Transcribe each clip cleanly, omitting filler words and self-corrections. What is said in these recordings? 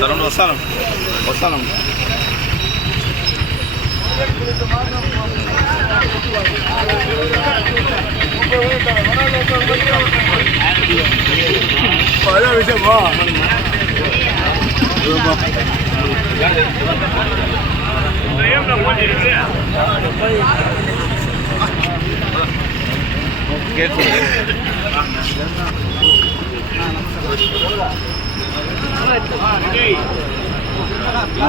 వస్తాను విషయం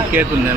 కేక్ ఉంది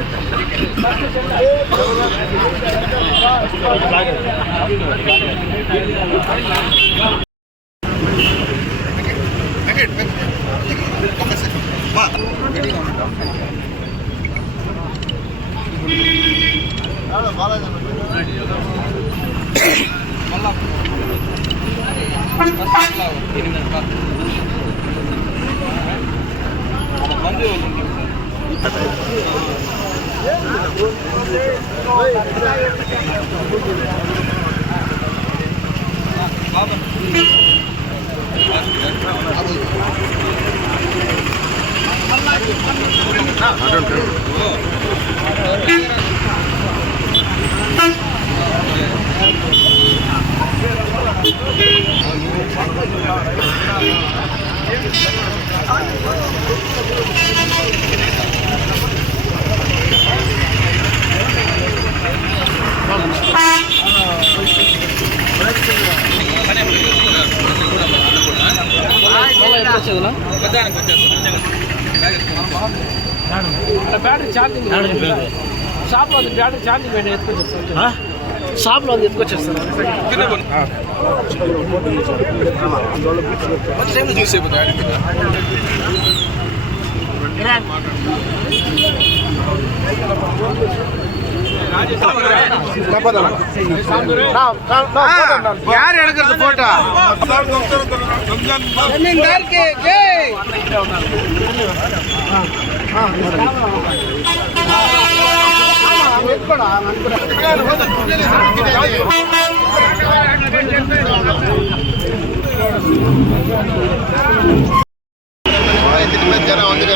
బ్యాటరీ ఛార్జింగ్ షాప్లో ఉంది, బ్యాటరీ ఛార్జింగ్ పెట్టి ఎత్తుకొచ్చేస్తాను. షాప్లో ఉంది, ఎత్తుకొచ్చేస్తాను. చూసే ಯಾರು ಎಡಕರ್ದು ಫೋಟೋ ಜನ ಒಂದಿಗೆ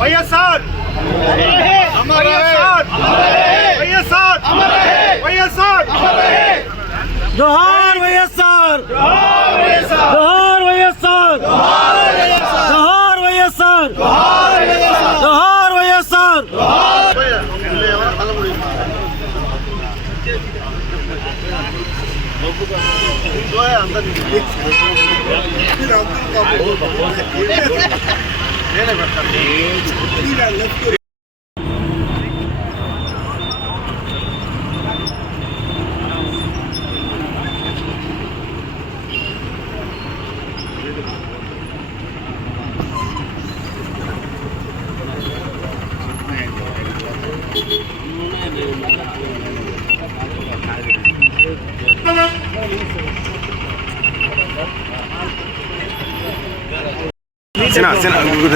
వైఎస్ఆర్ వైఎస్ఆర్ వైఎస్ఆర్ జోహార్ వైఎస్ఆర్, జోహార్ వైఎస్ఆర్, జోహార్ వైఎస్ఆర్, జోహార్ వైఎస్ఆర్, జోహార్ వైఎస్ఆర్.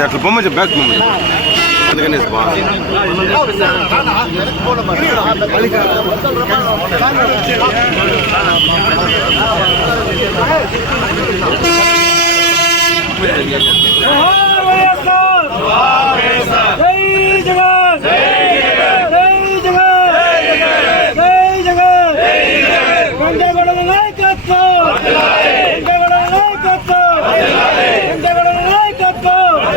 అట్లా బొమ్మ బ్యాక్ బొమ్మ అందుకనే నాయకత్వం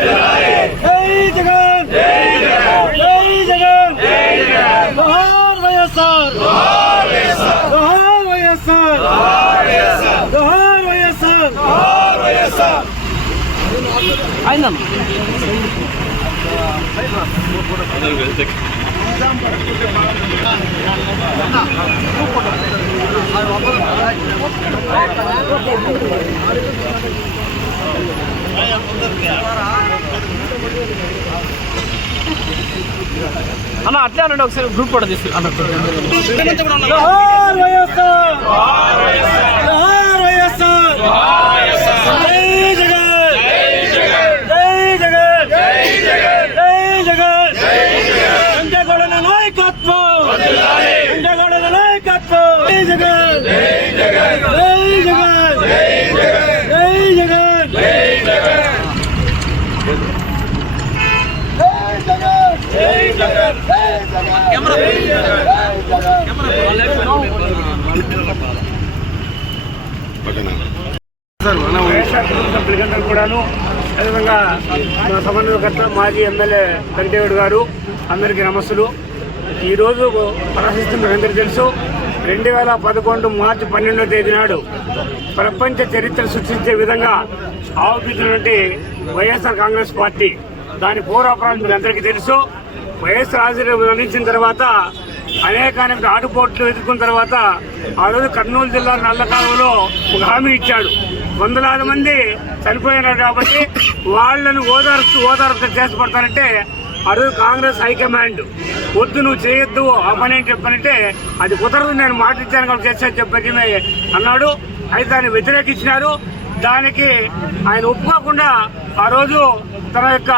అయిందమ్మా. అన్న అట్లే అనండి ఒకసారి గ్రూప్ కూడా తీసుకు అన్న. సభ్యులందరూ కూడాను, అదేవిధంగా మా సమన్వయకర్త మాజీ ఎమ్మెల్యే వెంకటేగౌడ్ గారు అందరికీ నమస్సులు. ఈరోజు ప్రదర్శిస్తున్న అందరికీ తెలుసు, 2011 మార్చి 12వ తేదీ నాడు ప్రపంచ చరిత్ర సృష్టించే విధంగా ఆవిర్భవించినటువంటి వైఎస్ఆర్ కాంగ్రెస్ పార్టీ దాని పూర్వాపరాలు మీకు అందరికీ తెలుసు. వైఎస్ఆర్ ఆశీర్వాదం అందించిన తర్వాత అనేక ఆటుపోట్లు ఎదుర్కొన్న తర్వాత ఆ రోజు కర్నూలు జిల్లా నల్లకాలువలో ఒక హామీ ఇచ్చాడు. వందలాది మంది చనిపోయినారు కాబట్టి వాళ్లను ఓదార్పు చేసిపడతానంటే ఆ రోజు కాంగ్రెస్ హైకమాండ్ వద్దు, నువ్వు చేయొద్దు ఆ పని అని చెప్పానంటే అది కుదరదు, నేను మాట ఇచ్చాను కాబట్టి చేశాను చెప్పని అన్నాడు. అయితే దాన్ని వ్యతిరేకించినారు. దానికి ఆయన ఒప్పుకోకుండా ఆ రోజు తన యొక్క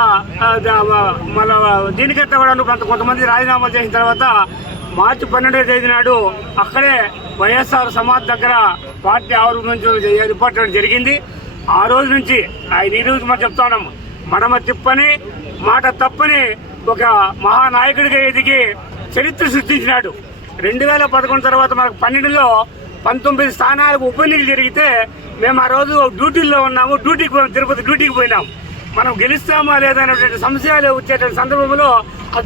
మళ్ళా దీనికెత్త కూడా కొంతమంది రాజీనామాలు చేసిన తర్వాత మార్చి 12వ తేదీ నాడు అక్కడే వైఎస్ఆర్ సమాజ్ దగ్గర పార్టీ ఏర్పాటు జరిగింది. ఆ రోజు నుంచి ఆయన ఈ రోజు మనం చెప్తా ఉన్నాము, మడమ తిప్పని మాట తప్పని ఒక మహానాయకుడిగా ఎదిగి చరిత్ర సృష్టించినాడు. 2011 తర్వాత మనకు 12లో 19 స్థానాలకు ఉప ఎన్నికలు జరిగితే మేము ఆ రోజు డ్యూటీల్లో ఉన్నాము. తిరుపతి డ్యూటీకి పోయినాం. మనం గెలుస్తామా లేదనేటువంటి సంశయాలు వచ్చేటువంటి సందర్భంలో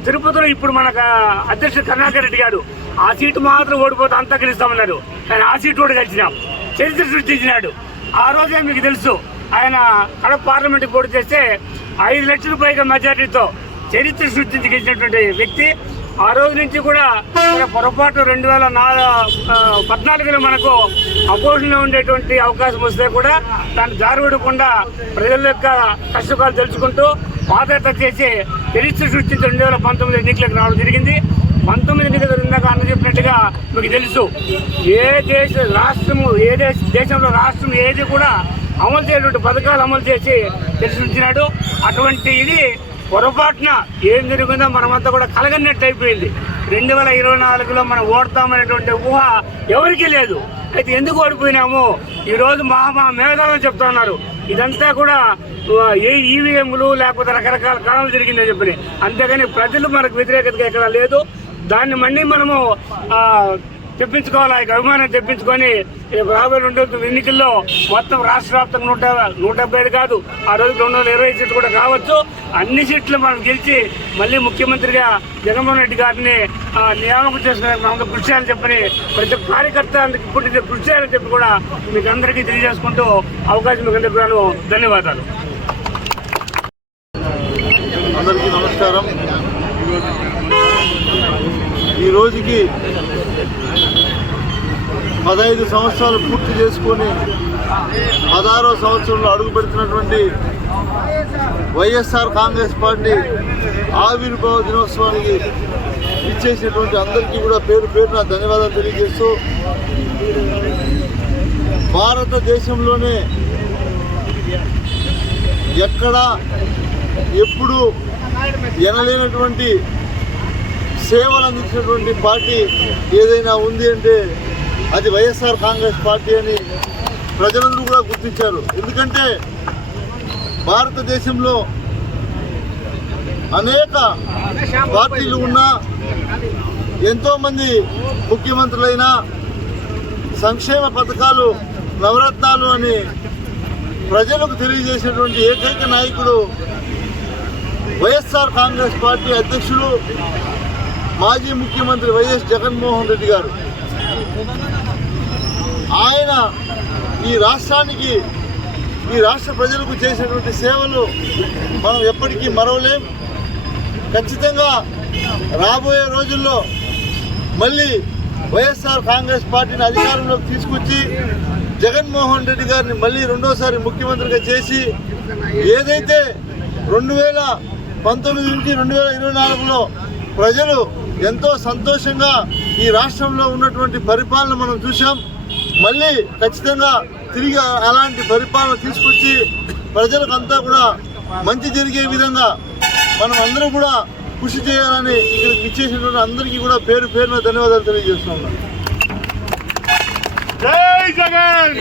తిరుపతిలో ఇప్పుడు మన అధ్యక్షుడు కరుణాకర్ రెడ్డి గారు ఆ సీటు మాత్రం ఓడిపోతే అంతా గెలుస్తామన్నారు. కానీ ఆ సీటు కూడా గెలిచినాం. చరిత్ర సృష్టించినాడు. ఆ రోజే మీకు తెలుసు, ఆయన కడప పార్లమెంట్కి పోటీ చేస్తే 5 లక్షల పైగా మెజార్టీతో చరిత్ర సృష్టించి గెలిచినటువంటి వ్యక్తి. ఆ రోజు నుంచి కూడా పొరపాటు 2014లో మనకు అపోజిషన్లో ఉండేటువంటి అవకాశం వస్తే కూడా దాన్ని జారువిడకుండా ప్రజల యొక్క కష్టకాలు తెలుసుకుంటూ పాదయాత్ర చేసి చరిత్ర సృష్టించి 2019 ఎన్నికలకు రావడం జరిగింది. 19 ఎన్నికలు ఇందాక అన్న చెప్పినట్టుగా మీకు తెలుసు, దేశంలో రాష్ట్రం ఏది కూడా అమలు చేయటువంటి పథకాలు అమలు చేసి తెలిసించినాడు. అటువంటి ఇది పొరపాటున ఏం జరిగిందో మనమంతా కూడా కలగన్నట్టు అయిపోయింది. 2024లో మనం ఓడతామనేటువంటి ఊహ ఎవరికీ లేదు. అయితే ఎందుకు ఓడిపోయినాము ఈరోజు మహా మేధావులు చెప్తా ఉన్నారు. ఇదంతా కూడా ఈవీఎంలు లేకపోతే రకరకాల కారణాలు జరిగిందని చెప్పి, అంతేగాని ప్రజలు మనకు వ్యతిరేకతగా ఎక్కడ లేదు. దాన్ని మళ్ళీ మనము తెప్పించుకోవాలి, అభిమానం తెప్పించుకొని రాబోయే 2019 ఎన్నికల్లో మొత్తం రాష్ట్ర వ్యాప్తంగా 175 కాదు, ఆ రోజు 220 సీట్లు కూడా కావచ్చు. అన్ని సీట్లు మనం గెలిచి మళ్ళీ ముఖ్యమంత్రిగా జగన్మోహన్ రెడ్డి గారిని నియామకం చేసుకునే కృషి చేయాలని చెప్పని ప్రతి కార్యకర్త ఇప్పుడు కృషి చేయాలని చెప్పి కూడా మీకు అందరికీ తెలియజేసుకుంటూ అవకాశం మీకు అందరికీ కూడా ధన్యవాదాలు. అందరికీ నమస్కారం. ఈ రోజుకి 15 సంవత్సరాలు పూర్తి చేసుకొని 16వ సంవత్సరంలో అడుగు పెడుతున్నటువంటి వైఎస్ఆర్ కాంగ్రెస్ పార్టీ ఆవిర్భావ దినోత్సవానికి ఇచ్చేసినటువంటి అందరికీ కూడా పేరు పేరున ధన్యవాదాలు తెలియజేస్తూ, భారతదేశంలోనే ఎక్కడా ఎప్పుడు ఎనలేనటువంటి సేవలు అందించినటువంటి పార్టీ ఏదైనా ఉంది అంటే అది వైఎస్ఆర్ కాంగ్రెస్ పార్టీ అని ప్రజలందరూ కూడా గుర్తించారు. ఎందుకంటే భారతదేశంలో అనేక పార్టీలు ఉన్నా, ఎంతోమంది ముఖ్యమంత్రులైనా సంక్షేమ పథకాలు నవరత్నాలు అని ప్రజలకు తెలియజేసినటువంటి ఏకైక నాయకుడు వైఎస్ఆర్ కాంగ్రెస్ పార్టీ అధ్యక్షులు మాజీ ముఖ్యమంత్రి వైఎస్ జగన్మోహన్ రెడ్డి గారు. ఆయన ఈ రాష్ట్రానికి ఈ రాష్ట్ర ప్రజలకు చేసినటువంటి సేవలు మనం ఎప్పటికీ మరవలేం. ఖచ్చితంగా రాబోయే రోజుల్లో మళ్ళీ వైఎస్ఆర్ కాంగ్రెస్ పార్టీని అధికారంలోకి తీసుకొచ్చి జగన్మోహన్ రెడ్డి గారిని మళ్ళీ రెండోసారి ముఖ్యమంత్రిగా చేసి ఏదైతే 2019 నుంచి 2024లో ప్రజలు ఎంతో సంతోషంగా ఈ రాష్ట్రంలో ఉన్నటువంటి పరిపాలన మనం చూసాం. మళ్ళీ ఖచ్చితంగా తిరిగి అలాంటి పరిపాలన తీసుకొచ్చి ప్రజలకంతా కూడా మంచి జరిగే విధంగా మనం అందరూ కూడా కృషి చేయాలని ఇక్కడికి ఇచ్చేసినటువంటి అందరికీ కూడా పేరు పేరున ధన్యవాదాలు తెలియజేస్తున్నాం. జై జగన్.